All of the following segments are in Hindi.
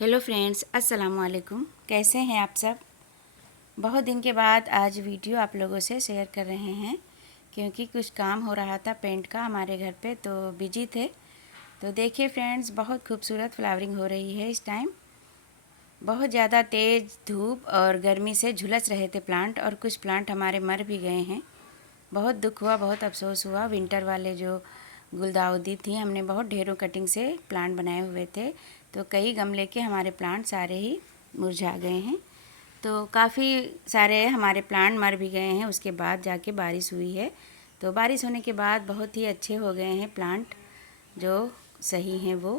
हेलो फ्रेंड्स, अस्सलाम वालेकुम। कैसे हैं आप सब? बहुत दिन के बाद आज वीडियो आप लोगों से शेयर कर रहे हैं क्योंकि कुछ काम हो रहा था पेंट का हमारे घर पे, तो बिजी थे। तो देखिए फ्रेंड्स, बहुत खूबसूरत फ्लावरिंग हो रही है इस टाइम। बहुत ज़्यादा तेज़ धूप और गर्मी से झुलस रहे थे प्लांट, और कुछ प्लांट हमारे मर भी गए हैं। बहुत दुख हुआ, बहुत अफसोस हुआ। विंटर वाले जो गुलदाउदी थी, हमने बहुत ढेरों कटिंग से प्लांट बनाए हुए थे, तो कई गमले के हमारे प्लांट सारे ही मुरझा गए हैं। तो काफ़ी सारे हमारे प्लांट मर भी गए हैं। उसके बाद जाके बारिश हुई है, तो बारिश होने के बाद बहुत ही अच्छे हो गए हैं प्लांट जो सही हैं वो,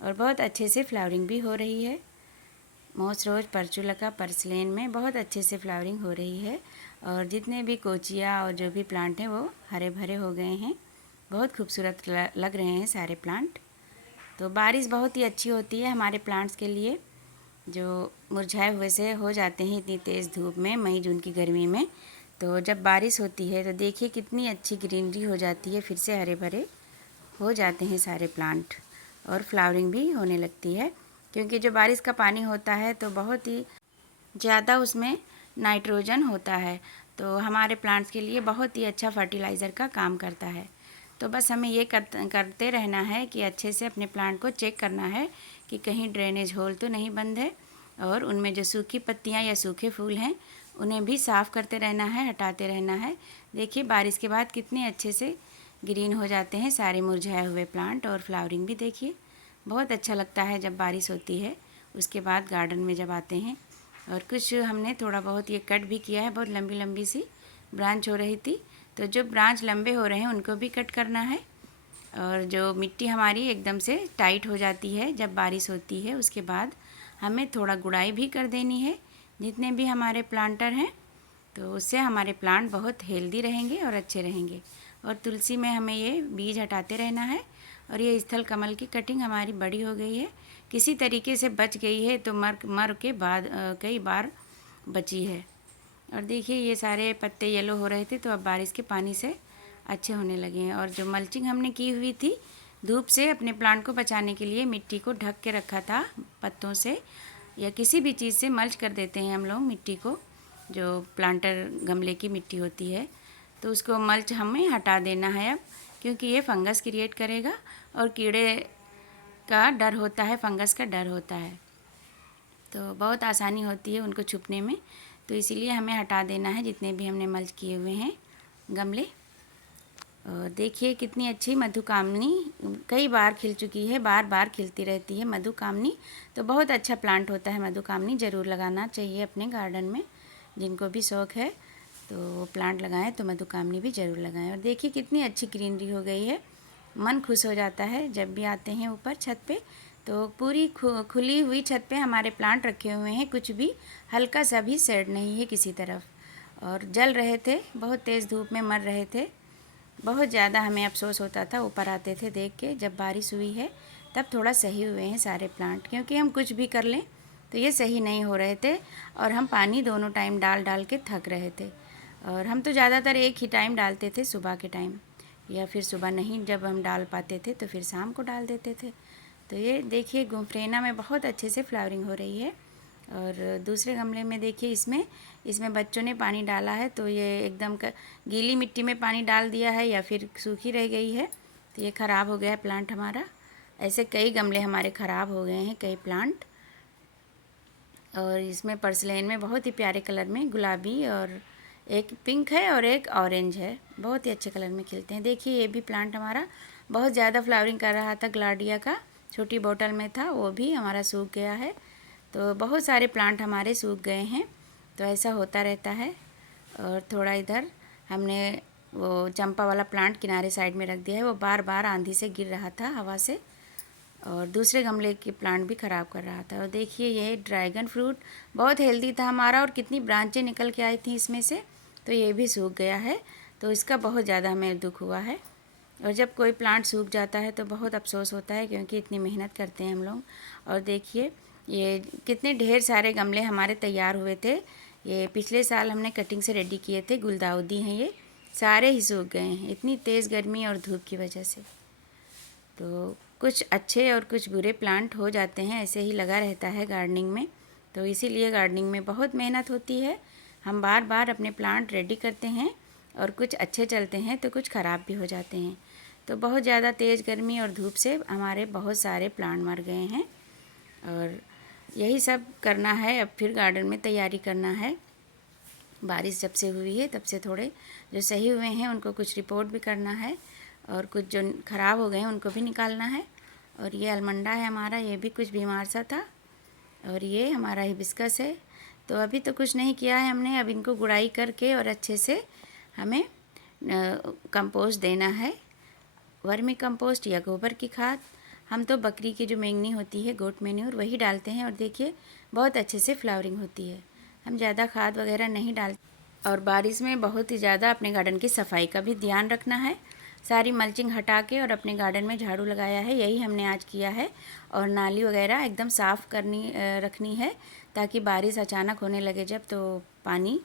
और बहुत अच्छे से फ्लावरिंग भी हो रही है। मॉस रोज़, पर्चुलका, पर्सलेन में बहुत अच्छे से फ्लावरिंग हो रही है, और जितने भी कोचिया और जो भी प्लांट हैं वो हरे भरे हो गए हैं। बहुत खूबसूरत लग रहे हैं सारे प्लांट। तो बारिश बहुत ही अच्छी होती है हमारे प्लांट्स के लिए, जो मुरझाए हुए से हो जाते हैं इतनी तेज़ धूप में, मई जून की गर्मी में। तो जब बारिश होती है तो देखिए कितनी अच्छी ग्रीनरी हो जाती है, फिर से हरे भरे हो जाते हैं सारे प्लांट, और फ्लावरिंग भी होने लगती है। क्योंकि जो बारिश का पानी होता है तो बहुत ही ज़्यादा उसमें नाइट्रोजन होता है, तो हमारे प्लांट्स के लिए बहुत ही अच्छा फर्टिलाइज़र का काम करता है। तो बस हमें ये करते रहना है कि अच्छे से अपने प्लांट को चेक करना है कि कहीं ड्रेनेज होल तो नहीं बंद है, और उनमें जो सूखी पत्तियां या सूखे फूल हैं उन्हें भी साफ़ करते रहना है, हटाते रहना है। देखिए बारिश के बाद कितने अच्छे से ग्रीन हो जाते हैं सारे मुरझाए हुए प्लांट, और फ्लावरिंग भी देखिए बहुत अच्छा लगता है जब बारिश होती है। उसके बाद गार्डन में जब आते हैं, और कुछ हमने थोड़ा बहुत ये कट भी किया है, बहुत लंबी लंबी सी ब्रांच हो रही थी, तो जो ब्रांच लंबे हो रहे हैं उनको भी कट करना है। और जो मिट्टी हमारी एकदम से टाइट हो जाती है जब बारिश होती है, उसके बाद हमें थोड़ा गुड़ाई भी कर देनी है जितने भी हमारे प्लांटर हैं, तो उससे हमारे प्लांट बहुत हेल्दी रहेंगे और अच्छे रहेंगे। और तुलसी में हमें ये बीज हटाते रहना है। और ये स्थल कमल की कटिंग हमारी बड़ी हो गई है, किसी तरीके से बच गई है, तो मर मर के बाद कई बार बची है। और देखिए ये सारे पत्ते येलो हो रहे थे, तो अब बारिश के पानी से अच्छे होने लगे हैं। और जो मल्चिंग हमने की हुई थी धूप से अपने प्लांट को बचाने के लिए, मिट्टी को ढक के रखा था पत्तों से या किसी भी चीज़ से मल्च कर देते हैं हम लोग मिट्टी को, जो प्लांटर गमले की मिट्टी होती है, तो उसको मल्च हमें हटा देना है अब, क्योंकि ये फंगस क्रिएट करेगा और कीड़े का डर होता है, फंगस का डर होता है, तो बहुत आसानी होती है उनको छुपने में। तो इसीलिए हमें हटा देना है जितने भी हमने मल्च किए हुए हैं गमले। और देखिए कितनी अच्छी मधुकामनी कई बार खिल चुकी है, बार बार खिलती रहती है मधुकामनी। तो बहुत अच्छा प्लांट होता है मधुकामनी, ज़रूर लगाना चाहिए अपने गार्डन में। जिनको भी शौक़ है तो वो प्लांट लगाएं, तो मधुकामनी भी ज़रूर लगाएं। और देखिए कितनी अच्छी ग्रीनरी हो गई है, मन खुश हो जाता है जब भी आते हैं ऊपर छत पे। तो पूरी खुली हुई छत पे हमारे प्लांट रखे हुए हैं, कुछ भी हल्का सा भी शेड नहीं है किसी तरफ, और जल रहे थे, बहुत तेज़ धूप में मर रहे थे। बहुत ज़्यादा हमें अफसोस होता था, ऊपर आते थे देख के। जब बारिश हुई है तब थोड़ा सही हुए हैं सारे प्लांट, क्योंकि हम कुछ भी कर लें तो ये सही नहीं हो रहे थे, और हम पानी दोनों टाइम डाल डाल के थक रहे थे। और हम तो ज़्यादातर एक ही टाइम डालते थे, सुबह के टाइम, या फिर सुबह नहीं जब हम डाल पाते थे तो फिर शाम को डाल देते थे। तो ये देखिए गुम्फरेना में बहुत अच्छे से फ्लावरिंग हो रही है। और दूसरे गमले में देखिए इसमें बच्चों ने पानी डाला है, तो ये एकदम गीली मिट्टी में पानी डाल दिया है या फिर सूखी रह गई है, तो ये ख़राब हो गया है प्लांट हमारा। ऐसे कई गमले हमारे ख़राब हो गए हैं, कई प्लांट। और इसमें पर्सलेन में बहुत ही प्यारे कलर में गुलाबी, और एक पिंक है और एक ऑरेंज है, बहुत ही अच्छे कलर में खिलते हैं। देखिए ये भी प्लांट हमारा बहुत ज़्यादा फ्लावरिंग कर रहा था, ग्लाडिया का छोटी बोतल में था, वो भी हमारा सूख गया है। तो बहुत सारे प्लांट हमारे सूख गए हैं, तो ऐसा होता रहता है। और थोड़ा इधर हमने वो चंपा वाला प्लांट किनारे साइड में रख दिया है, वो बार बार आंधी से गिर रहा था हवा से, और दूसरे गमले के प्लांट भी ख़राब कर रहा था। और देखिए ये ड्रैगन फ्रूट बहुत हेल्दी था हमारा, और कितनी ब्रांचें निकल के आई थी इसमें से, तो ये भी सूख गया है। तो इसका बहुत ज़्यादा हमें दुख हुआ है। और जब कोई प्लांट सूख जाता है तो बहुत अफसोस होता है, क्योंकि इतनी मेहनत करते हैं हम लोग। और देखिए ये कितने ढेर सारे गमले हमारे तैयार हुए थे, ये पिछले साल हमने कटिंग से रेडी किए थे, गुलदाउदी हैं ये, सारे ही सूख गए हैं इतनी तेज़ गर्मी और धूप की वजह से। तो कुछ अच्छे और कुछ बुरे प्लांट हो जाते हैं, ऐसे ही लगा रहता है गार्डनिंग में। तो इसीलिए गार्डनिंग में बहुत मेहनत होती है। हम बार बार अपने प्लांट रेडी करते हैं और कुछ अच्छे चलते हैं तो कुछ ख़राब भी हो जाते हैं। तो बहुत ज़्यादा तेज़ गर्मी और धूप से हमारे बहुत सारे प्लांट मर गए हैं और यही सब करना है। अब फिर गार्डन में तैयारी करना है। बारिश जब से हुई है तब से थोड़े जो सही हुए हैं उनको कुछ रिपोर्ट भी करना है और कुछ जो ख़राब हो गए हैं उनको भी निकालना है। और ये अलमंडा है हमारा, ये भी कुछ बीमार सा था। और ये हमारा हिबिस्कस है। तो अभी तो कुछ नहीं किया है हमने, अब इनको गुड़ाई करके और अच्छे से हमें कंपोस्ट देना है, वर्मी कंपोस्ट या गोबर की खाद। हम तो बकरी की जो मेंगनी होती है, गोट मैन्योर, वही डालते हैं और देखिए बहुत अच्छे से फ्लावरिंग होती है। हम ज़्यादा खाद वगैरह नहीं डालते। और बारिश में बहुत ही ज़्यादा अपने गार्डन की सफाई का भी ध्यान रखना है। सारी मल्चिंग हटा के और अपने गार्डन में झाड़ू लगाया है, यही हमने आज किया है। और नाली वगैरह एकदम साफ़ रखनी है ताकि बारिश अचानक होने लगे जब तो पानी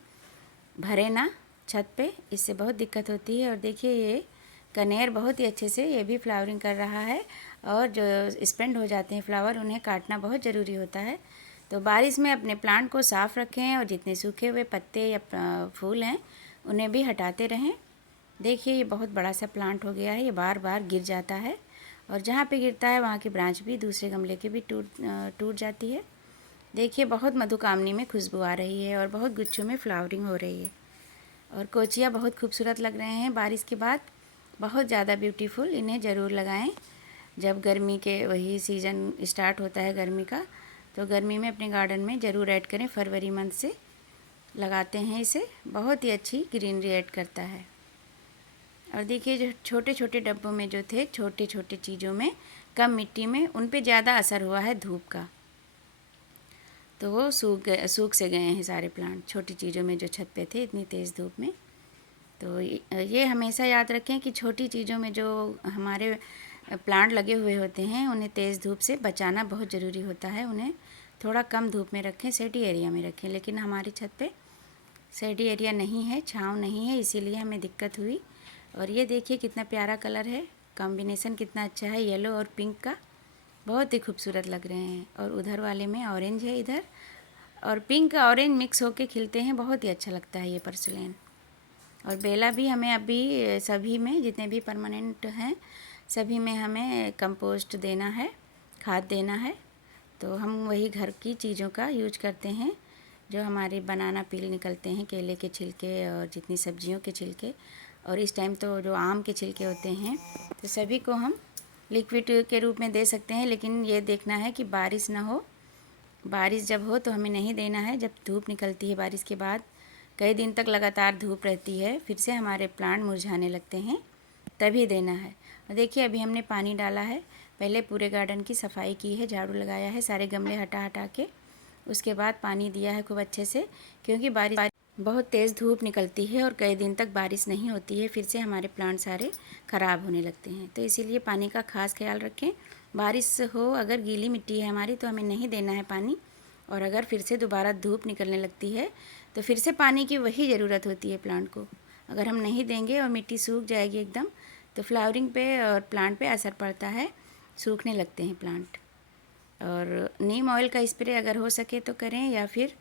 भरे ना छत पे, इससे बहुत दिक्कत होती है। और देखिए ये कनेर बहुत ही अच्छे से ये भी फ्लावरिंग कर रहा है। और जो स्पेंड हो जाते हैं फ्लावर, उन्हें काटना बहुत ज़रूरी होता है। तो बारिश में अपने प्लांट को साफ़ रखें और जितने सूखे हुए पत्ते या फूल हैं उन्हें भी हटाते रहें। देखिए ये बहुत बड़ा सा प्लांट हो गया है, ये बार बार गिर जाता है और जहाँ पे गिरता है वहाँ की ब्रांच भी दूसरे गमले की भी टूट जाती है। देखिए बहुत मधुकामनी में खुशबू आ रही है और बहुत गुच्छों में फ्लावरिंग हो रही है। और कोचिया बहुत खूबसूरत लग रहे हैं बारिश के बाद, बहुत ज़्यादा ब्यूटीफुल। इन्हें ज़रूर लगाएं जब गर्मी के वही सीज़न स्टार्ट होता है गर्मी का, तो गर्मी में अपने गार्डन में ज़रूर ऐड करें। फरवरी मंथ से लगाते हैं इसे, बहुत ही अच्छी ग्रीनरी ऐड करता है। और देखिए जो छोटे छोटे डब्बों में जो थे, छोटे छोटे चीज़ों में, कम मिट्टी में, उन पे ज़्यादा असर हुआ है धूप का, तो वो सूख से गए हैं सारे प्लांट छोटी चीज़ों में जो छत पे थे इतनी तेज़ धूप में। तो ये हमेशा याद रखें कि छोटी चीज़ों में जो हमारे प्लांट लगे हुए होते हैं उन्हें तेज़ धूप से बचाना बहुत ज़रूरी होता है। उन्हें थोड़ा कम धूप में रखें, शेडी एरिया में रखें। लेकिन हमारी छत पे शेडी एरिया नहीं है, छाँव नहीं है, इसीलिए हमें दिक्कत हुई। और ये देखिए कितना प्यारा कलर है, कॉम्बिनेशन कितना अच्छा है, येलो और पिंक का, बहुत ही खूबसूरत लग रहे हैं। और उधर वाले में ऑरेंज है इधर, और पिंक ऑरेंज मिक्स होके खिलते हैं, बहुत ही अच्छा लगता है ये पर्सिलेन। और बेला भी हमें अभी सभी में जितने भी परमानेंट हैं सभी में हमें कंपोस्ट देना है, खाद देना है। तो हम वही घर की चीज़ों का यूज करते हैं, जो हमारे बनाना पील निकलते हैं, केले के छिलके और जितनी सब्जियों के छिलके, और इस टाइम तो जो आम के छिलके होते हैं, तो सभी को हम लिक्विड के रूप में दे सकते हैं। लेकिन ये देखना है कि बारिश ना हो। बारिश जब हो तो हमें नहीं देना है, जब धूप निकलती है बारिश के बाद कई दिन तक लगातार धूप रहती है, फिर से हमारे प्लांट मुरझाने लगते हैं, तभी देना है। और देखिए अभी हमने पानी डाला है, पहले पूरे गार्डन की सफाई की है, झाड़ू लगाया है, सारे गमले हटा हटा के, उसके बाद पानी दिया है खूब अच्छे से। क्योंकि बारिश बहुत तेज़ धूप निकलती है और कई दिन तक बारिश नहीं होती है, फिर से हमारे प्लांट सारे ख़राब होने लगते हैं। तो इसीलिए पानी का खास ख्याल रखें। बारिश हो, अगर गीली मिट्टी है हमारी तो हमें नहीं देना है पानी। और अगर फिर से दोबारा धूप निकलने लगती है तो फिर से पानी की वही ज़रूरत होती है प्लांट को। अगर हम नहीं देंगे और मिट्टी सूख जाएगी एकदम, तो फ्लावरिंग पे और प्लांट पे असर पड़ता है, सूखने लगते हैं प्लांट। और नीम ऑयल का स्प्रे अगर हो सके तो करें, या फिर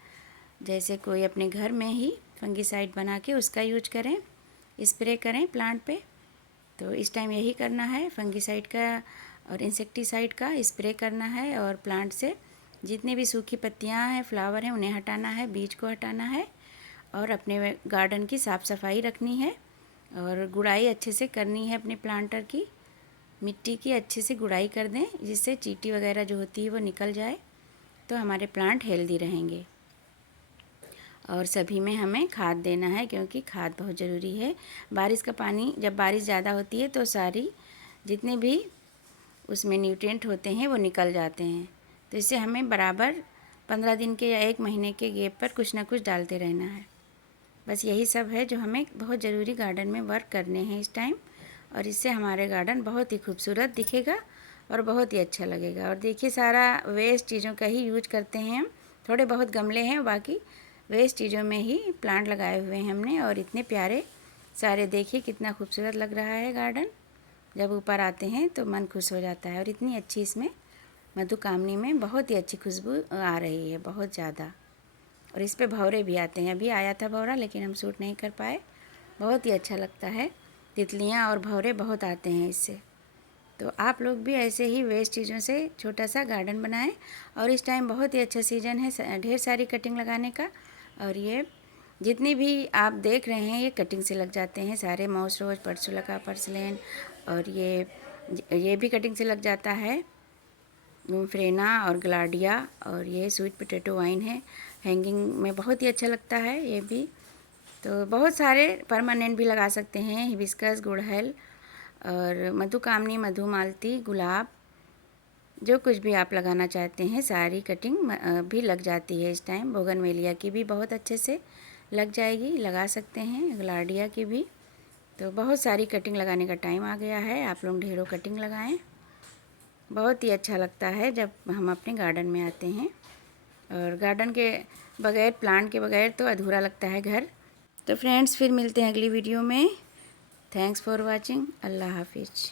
जैसे कोई अपने घर में ही फंगीसाइड बना के उसका यूज करें, स्प्रे करें प्लांट पे। तो इस टाइम यही करना है, फंगीसाइड का और इंसेक्टिसाइड का स्प्रे करना है। और प्लांट से जितने भी सूखी पत्तियां हैं, फ्लावर हैं, उन्हें हटाना है, बीज को हटाना है, और अपने गार्डन की साफ़ सफाई रखनी है। और गुड़ाई अच्छे से करनी है अपने प्लांटर की, मिट्टी की अच्छे से गुड़ाई कर दें, जिससे चींटी वगैरह जो होती है वो निकल जाए, तो हमारे प्लांट हेल्दी रहेंगे। और सभी में हमें खाद देना है, क्योंकि खाद बहुत ज़रूरी है। बारिश का पानी, जब बारिश ज़्यादा होती है तो सारी जितने भी उसमें न्यूट्रिएंट होते हैं वो निकल जाते हैं। तो इससे हमें बराबर 15 दिन के या 1 महीने के गैप पर कुछ ना कुछ डालते रहना है। बस यही सब है जो हमें बहुत ज़रूरी गार्डन में वर्क करने हैं इस टाइम। और इससे हमारे गार्डन बहुत ही खूबसूरत दिखेगा और बहुत ही अच्छा लगेगा। और देखिए सारा वेस्ट चीज़ों का ही यूज करते हैं हम, थोड़े बहुत गमले हैं, बाकी वेस्ट चीज़ों में ही प्लांट लगाए हुए हैं हमने। और इतने प्यारे सारे, देखिए कितना खूबसूरत लग रहा है गार्डन, जब ऊपर आते हैं तो मन खुश हो जाता है। और इतनी अच्छी इसमें मधुकामनी में बहुत ही अच्छी खुशबू आ रही है, बहुत ज़्यादा। और इस पे भौरे भी आते हैं। अभी आया था भौरा लेकिन हम शूट नहीं कर पाए। बहुत ही अच्छा लगता है, तितलियाँ और भौरे बहुत आते हैं इससे। तो आप लोग भी ऐसे ही वेस्ट चीज़ों से छोटा सा गार्डन बनाएं। और इस टाइम बहुत ही अच्छा सीज़न है ढेर सारी कटिंग लगाने का। और ये जितनी भी आप देख रहे हैं ये कटिंग से लग जाते हैं सारे। मॉस रोज, पर्सुलका, पर्सलेन, और ये भी कटिंग से लग जाता है। फ्रेना और ग्लाडिया, और ये स्वीट पोटैटो वाइन है, हैंगिंग में बहुत ही अच्छा लगता है ये भी। तो बहुत सारे परमानेंट भी लगा सकते हैं, हिबिस्कस, गुड़हल और मधुकामनी, मधुमालती, गुलाब, जो कुछ भी आप लगाना चाहते हैं सारी कटिंग भी लग जाती है इस टाइम। बोगनवेलिया की भी बहुत अच्छे से लग जाएगी, लगा सकते हैं, ग्लाडिया की भी। तो बहुत सारी कटिंग लगाने का टाइम आ गया है। आप लोग ढेरों कटिंग लगाएं। बहुत ही अच्छा लगता है जब हम अपने गार्डन में आते हैं। और गार्डन के बगैर, प्लांट के बगैर तो अधूरा लगता है घर। तो फ्रेंड्स, फिर मिलते हैं अगली वीडियो में। Thanks for watching. अल्लाह हाफिज़।